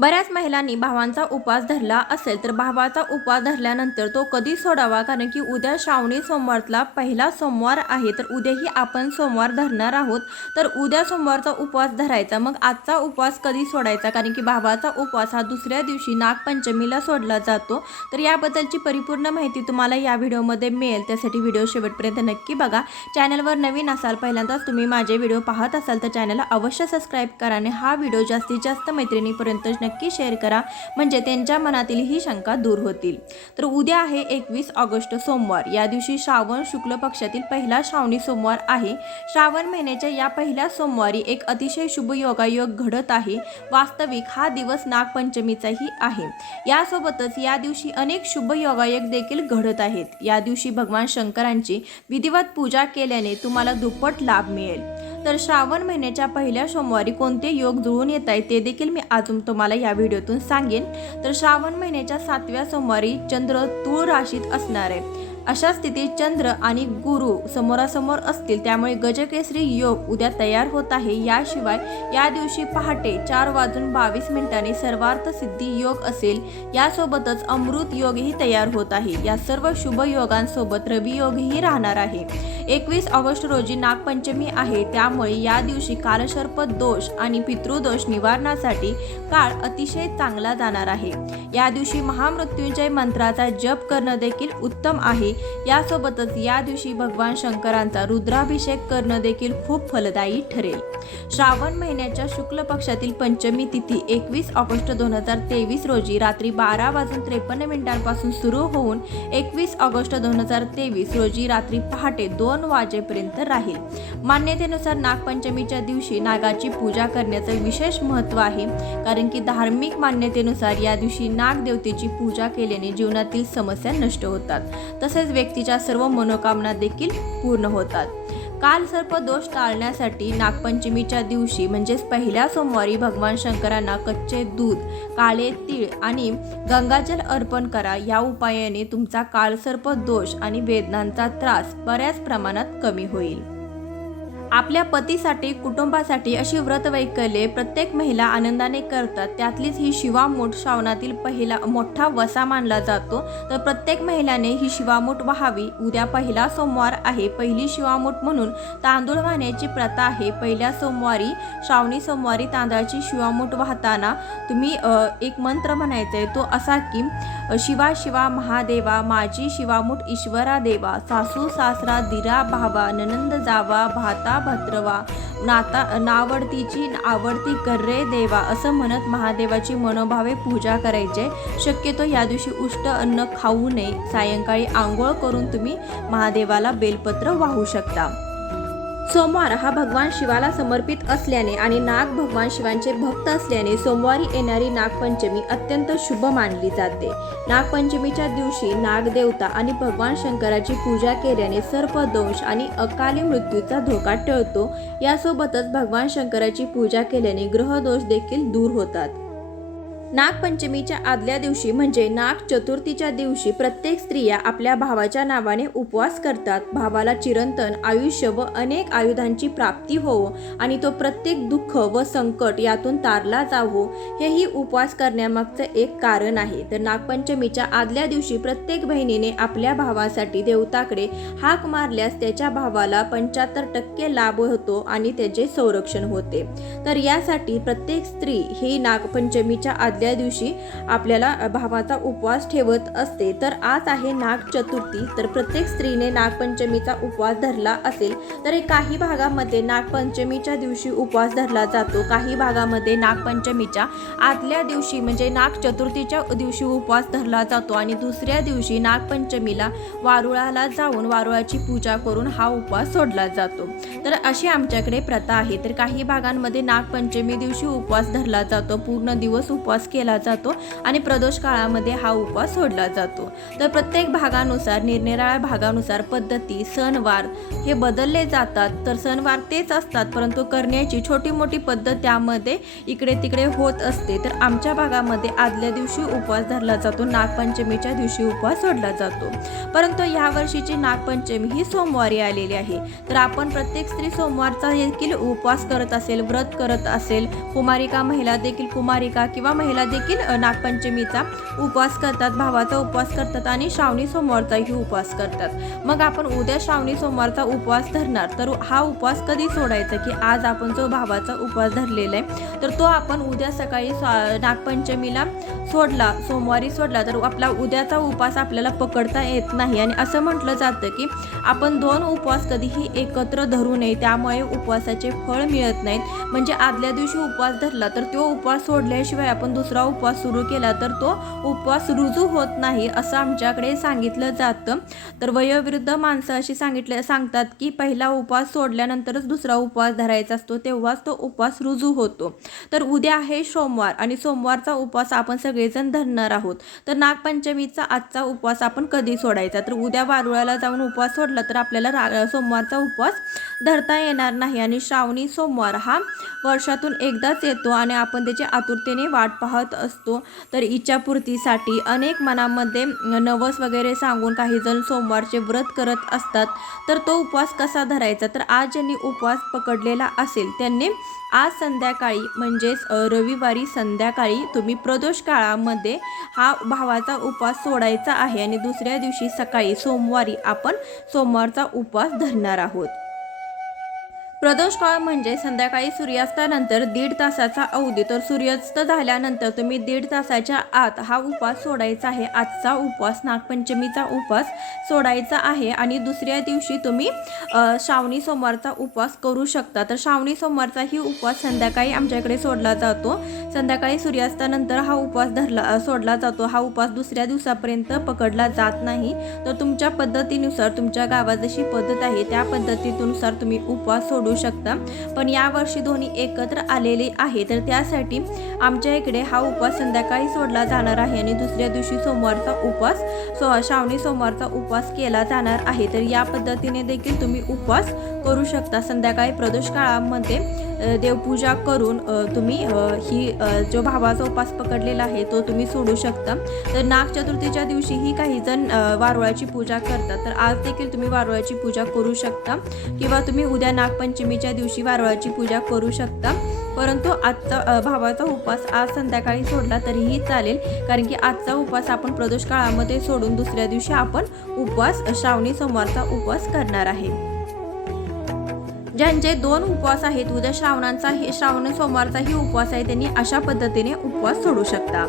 बऱ्याच महिलांनी भावांचा उपवास धरला असेल तर भावाचा उपवास धरल्यानंतर तो कधी सोडावा, कारण की उद्या श्रावणी सोमवारला पहिला सोमवार आहे. तर उद्याही आपण सोमवार धरणार आहोत. तर उद्या सोमवारचा उपवास धरायचा, मग आजचा उपवास कधी सोडायचा, कारण की भावाचा उपवास हा दुसऱ्या दिवशी नागपंचमीला सोडला जातो. तर याबद्दलची परिपूर्ण माहिती तुम्हाला या व्हिडिओमध्ये मिळेल, त्यासाठी व्हिडिओ शेवटपर्यंत नक्की बघा. चॅनलवर नवीन असाल, पहिल्यांदाच तुम्ही माझे व्हिडिओ पाहत असाल तर चॅनलला अवश्य सबस्क्राईब करा आणि हा व्हिडिओ जास्तीत जास्त मैत्रिणींपर्यंत नक्की शेअर करा, म्हणजे त्यांच्या मनातील ही शंका दूर होतील. तर उद्या आहे 21 ऑगस्ट सोमवार. या दिवशी श्रावण शुक्ल पक्षातील पहिला श्रावणी सोमवार आहे. श्रावण महिन्याच्या या पहिल्या सोमवारी एक अतिशय शुभ योगायोग घडत आहे. वास्तविक हा दिवस नागपंचमीचाही आहे. यासोबतच या दिवशी अनेक शुभ योगायोग देखील घडत आहेत. या दिवशी भगवान शंकरांची विधिवत पूजा केल्याने तुम्हाला दुप्पट लाभ मिळेल. तर श्रावण महिन्याच्या पहिल्या सोमवारी कोणते योग जुळून येत आहेत ते देखील मी आज तुम्हाला या व्हिडिओतून सांगेन. तर श्रावण महिन्याच्या 7व्या सोमवारी चंद्र तूळ राशीत असणार आहे. अशा स्थितीत चंद्र आणि गुरु समोरासमोर असतील, त्यामुळे गजकेसरी योग उद्या तयार होत आहे. याशिवाय या दिवशी पहाटे 4:22 सर्वार्थ सिद्धी योग असेल. यासोबतच अमृत योगही तयार होत आहे. या सर्व शुभ योगांसोबत रवी योगही राहणार आहे. 21 ऑगस्ट रोजी नागपंचमी आहे, त्यामुळे या दिवशी कालसर्प दोष आणि पितृदोष निवारणासाठी काळ अतिशय चांगला जाणार आहे. या दिवशी महामृत्युंजय मंत्राचा जप करणं देखील उत्तम आहे. यासोबतच या दिवशी भगवान शंकरांचा रुद्राभिषेक करणं देखील खूप फलदायी ठरेल. श्रावण महिन्याच्या शुक्ल पक्षातील पंचमी तिथी 21 ऑगस्ट 2023 रोजी रात्री 12:53 पासून सुरू होऊन 21 ऑगस्ट 2023 रोजी रात्री पहाटे 2 वाजेपर्यंत राहील. मान्यतेनुसार नागपंचमीच्या दिवशी नागाची पूजा करण्याचे विशेष महत्त्व आहे, कारण की धार्मिक मान्यतेनुसार या दिवशी नागदेवतेची पूजा केल्याने जीवनातील समस्या नष्ट होतात, तसेच व्यक्तीच्या सर्व मनोकामना देखील पूर्ण होतात. कालसर्प दोष टाळण्यासाठी नागपंचमीच्या दिवशी म्हणजेच पहिल्या सोमवारी भगवान शंकरांना कच्चे दूध, काळे तीळ आणि गंगाजल अर्पण करा. या उपायाने तुमचा कालसर्प दोष आणि वेदनांचा त्रास बऱ्याच प्रमाणात कमी होईल. आपल्या पतीसाठी, कुटुंबासाठी अशी व्रतवैकल्ये प्रत्येक महिला आनंदाने करतात. त्यातलीच ही शिवामूठ श्रावणातील पहिला मोठा वसा मानला जातो. तर प्रत्येक महिलाने ही शिवामूठ वाहावी. उद्या पहिला सोमवार आहे. पहिली शिवामूठ म्हणून तांदूळ वाहण्याची प्रथा आहे. पहिल्या सोमवारी, श्रावणी सोमवारी तांदळाची शिवामूठ वाहताना तुम्ही एक मंत्र म्हणायचा आहे, तो असा की शिवा शिवा महादेवा, माझी शिवामूठ ईश्वरा देवा, सासू सासरा दिरा भावा, ननंद जावा भाता भद्रवा, नावडतीची आवडती कर रे देवा, असं म्हणत महादेवाची मनोभावे पूजा करायचे. शक्यतो या दिवशी उष्ट अन्न खाऊ नये. सायंकाळी आंघोळ करून तुम्ही महादेवाला बेलपत्र वाहू शकता. सोमवार हा भगवान शिवाला समर्पित असल्याने आणि नाग भगवान शिवांचे भक्त असल्याने सोमवारी येणारी नागपंचमी अत्यंत शुभ मानली जाते. नागपंचमीच्या दिवशी नागदेवता आणि भगवान शंकराची पूजा केल्याने सर्पदोष आणि अकाली मृत्यूचा धोका टळतो. यासोबतच भगवान शंकराची पूजा केल्याने ग्रहदोष देखील दूर होतात. नागपंचमीच्या आदल्या दिवशी म्हणजे नाग चतुर्थीच्या दिवशी प्रत्येक स्त्रिया आपल्या भावाच्या नावाने उपवास करतात. भावाला चिरंतन आयुष्य व अनेक आयुधांची प्राप्ती होवो आणि तो प्रत्येक दुःख व संकट यातून तारला जावो, हेही उपवास करण्यामागचं एक कारण आहे. तर नागपंचमीच्या आदल्या दिवशी प्रत्येक बहिणीने आपल्या भावासाठी देवताकडे हाक मारल्यास त्याच्या भावाला 75% लाभ होतो आणि त्याचे संरक्षण होते. तर यासाठी प्रत्येक स्त्री ही नागपंचमीच्या आदल्या दिवशी आपल्याला भावाचा उपवास ठेवत असते. तर आज आहे नाग चतुर्थी. तर प्रत्येक स्त्रीने नागपंचमीचा उपवास धरला असेल तर काही भागामध्ये नागपंचमीच्या दिवशी उपवास धरला जातो. काही भागामध्ये नागपंचमीच्या आदल्या दिवशी म्हणजे नाग चतुर्थीच्या दिवशी उपवास धरला जातो आणि दुसऱ्या दिवशी नागपंचमीला वारुळाला जाऊन वारुळाची पूजा करून हा उपवास सोडला जातो. तर अशी आमच्याकडे प्रथा आहे. तर काही भागांमध्ये नागपंचमी दिवशी उपवास धरला जातो, पूर्ण दिवस उपवास केला जातो आणि प्रदोष काळामध्ये हा उपवास सोडला जातो. तर प्रत्येक भागानुसार, निरनिराळ्या भागानुसार पद्धती, सणवार हे बदलले जातात. तर सणवार तेच असतात, परंतु करण्याची छोटी मोठी पद्धत त्यामध्ये इकडे तिकडे होत असते. तर आमच्या भागामध्ये आदल्या दिवशी उपवास धरला जातो, नागपंचमीच्या दिवशी उपवास सोडला जातो. परंतु या वर्षीची नागपंचमी ही सोमवारी आलेली आहे. तर आपण प्रत्येक स्त्री सोमवारचा देखील उपवास करत असेल, व्रत करत असेल, कुमारिका महिला देखील, कुमारिका किंवा महिला नागपंचमीला देखील नागपंचमीचा उपवास करतात, भावाचा उपवास करतात आणि श्रावणी सोमवारचाही उपवास करतात। मग आपण उद्या श्रावणी सोमवारचा उपवास धरणार, तर हा उपवास कधी सोडायचा की आज आपण जो भावाचा उपवास धरलेला आहे तर तो आपण उद्या सकाळी नागपंचमीला सोडला, सोमवारी सोडला तर आपला उद्याचा उपवास आपल्याला पकडता येत नाही। आणि असं म्हटलं जातं की आपण 2 उपवास कधीही एकत्र धरू नये, त्यामुळे उपवासाचे फळ मिळत नाहीत। म्हणजे आदल्या दिवशी उपवास धरला तर तो उपवास सोडल्याशिवाय आपण दुसरा उपवास सुरू केला तर तो उपवास रुजू होत नाही, असं आमच्याकडे सांगितलं जातं। तर वयोवृद्ध माणसं अशी सांगतात की पहिला उपवास सोडल्यानंतरच दुसरा उपवास धरायचा असतो, तेव्हाच तो उपवास रुजू होतो। तर उद्या आहे सोमवार आणि सोमवारचा उपवास आपण सगळेजण धरणार आहोत। तर नागपंचमीचा आजचा उपवास आपण कधी सोडायचा, तर उद्या वारुळाला जाऊन उपवास सोडला तर आपल्याला सोमवारचा उपवास धरता येणार नाही। आणि श्रावणी सोमवार हा वर्षातून एकदाच येतो आणि आपण त्याची आतुरतेने वाट पाहत असतो। तर इच्छापूर्तीसाठी अनेक मनामध्ये नवस वगैरे सांगून काही जण सोमवारचे व्रत करत असतात। तर तो उपवास कसा धरायचा, तर आज ज्यांनी उपवास पकडलेला असेल त्यांनी आज संध्याकाळी म्हणजेच रविवारी संध्याकाळी तुम्ही प्रदोष काळामध्ये हा भावाचा उपवास सोडायचा आहे आणि दुसऱ्या दिवशी सकाळी सोमवारी आपण सोमवारचा उपवास धरणार आहोत। प्रदोष काळ म्हणजे संध्याकाळी सूर्यास्तानंतर 1.5 तासाचा अवधी, तर सूर्यास्त झाल्यानंतर तुम्ही 1.5 तासाच्या आत हा उपवास सोडायचा आहे। आजचा उपवास नागपंचमीचा उपवास सोडायचा आहे आणि दुसऱ्या दिवशी तुम्ही श्रावणी सोमवारचा उपवास करू शकता। तर श्रावणी सोमवारचाही उपवास संध्याकाळी आमच्याकडे सोडला जातो, संध्याकाळी सूर्यास्तानंतर हा उपवास सोडला जातो। हा उपवास दुसऱ्या दिवसापर्यंत पकडला जात नाही। तर तुमच्या पद्धतीनुसार, तुमच्या गावात जशी पद्धत आहे त्या पद्धतीनुसार तुम्ही उपवास सोडू शकता। पण यावर्षी दोन्ही एकत्र आलेले आहे, तर त्यासाठी आमच्या इकडे हा उपवास संध्याकाळी सोडला जाणार आहे आणि दुसऱ्या दिवशी सोमवारचा उपवास श्रावणी सोमवारचा उपवास केला जाणार आहे। तर या पद्धतीने देखील तुम्ही उपवास करू शकता। संध्याकाळी प्रदोष काळामध्ये देवपूजा करून तुम्ही ही जो भावाचा उपवास पकडलेला आहे तो तुम्ही सोडू शकता। तर नाग चतुर्थीच्या दिवशीही काही जण वारुळाची पूजा करतात, तर आज देखील तुम्ही वारुळाची पूजा करू शकता किंवा तुम्ही उद्या नागपंचमीच्या दिवशी वारुळाची पूजा करू शकता। परंतु आजचा भावाचा उपवास आज संध्याकाळी सोडला तरीही चालेल, कारण की आजचा उपवास आपण प्रदोष काळामध्ये सोडून दुसऱ्या दिवशी आपण उपवास श्रावणी सोमवारचा उपवास करणार आहे। ज्यांचे 2 उपवास आहेत, उद्या श्रावणी सोमवारचाही उपवास आहे, त्यांनी अशा पद्धतीने उपवास सोडू शकता।